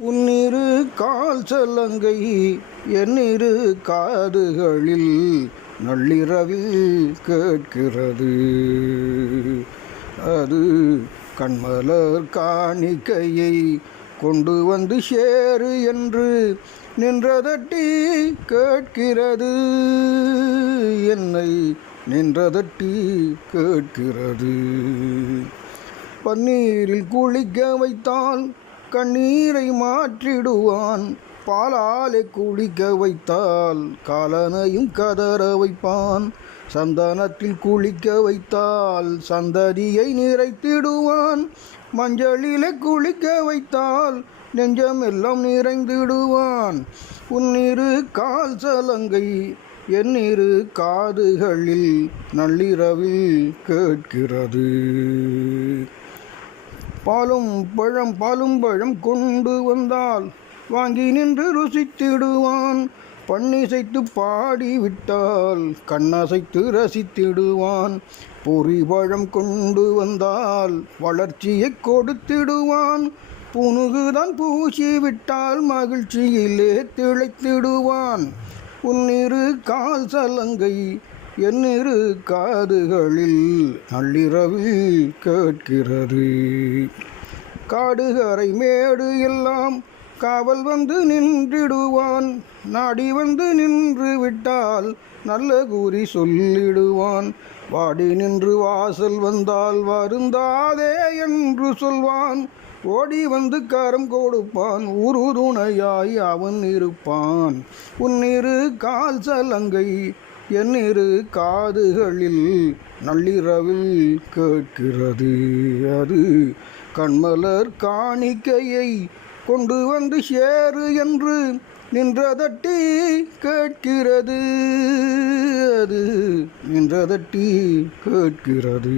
உன்னிரு கால் சலங்கை என்னிரு காதுகளில் நள்ளிரவில் கேட்கிறது. அது கண்மலர் காணிக்கையை கொண்டு வந்து சேரு என்று நின்றதட்டி கேட்கிறது. என்னை நின்றதட்டி கேட்கிறது. பன்னீரில் குளிக்க வைத்தால் கண்ணீரை மாற்றிடுவான். பாலாலே குளிக்க வைத்தால் காலனையும் கதற வைப்பான். சந்தனத்தில் குளிக்க வைத்தால் சந்ததியை நிறைத்திடுவான். மஞ்சளிலே குளிக்க வைத்தால் நெஞ்சமெல்லாம் நிறைந்திடுவான். உன்னிரு கால் சலங்கை என்னிரு காதுகளில் நள்ளிரவில் கேட்கிறது. பாலும் பழம் பாலும் பழம் கொண்டு வந்தால் வாங்கி நின்று ருசித்திடுவான். பண்ணிசைத்து பாடிவிட்டால் கண்ணசைத்து ரசித்திடுவான். பொறி பழம் கொண்டு வந்தால் வளர்ச்சியை கொடுத்திடுவான். புனுகுதான் பூசி விட்டால் மகிழ்ச்சியிலே திளைத்திடுவான். உன்னிரு கால் சலங்கை என்னிரு காதுகளில் நள்ளிரவில் கேட்கிறது. காடுகரை மேடு எல்லாம் காவல் வந்து நின்றிடுவான். நாடி வந்து நின்று விட்டால் நல்ல கூறி சொல்லிடுவான். வாடி நின்று வாசல் வந்தால் வருந்தாதே என்று சொல்வான். ஓடி வந்து கரம் கொடுப்பான். உறுதுணையாய் அவன் இருப்பான். உன்னிரு கால் சலங்கை என் இரு காதுகளில் நள்ளிரவில் கேட்கிறது. அது கண்மலர் காணிக்கையை கொண்டு வந்து சேரு என்று நின்றதட்டி கேட்கிறது. அது நின்றதட்டி கேட்கிறது.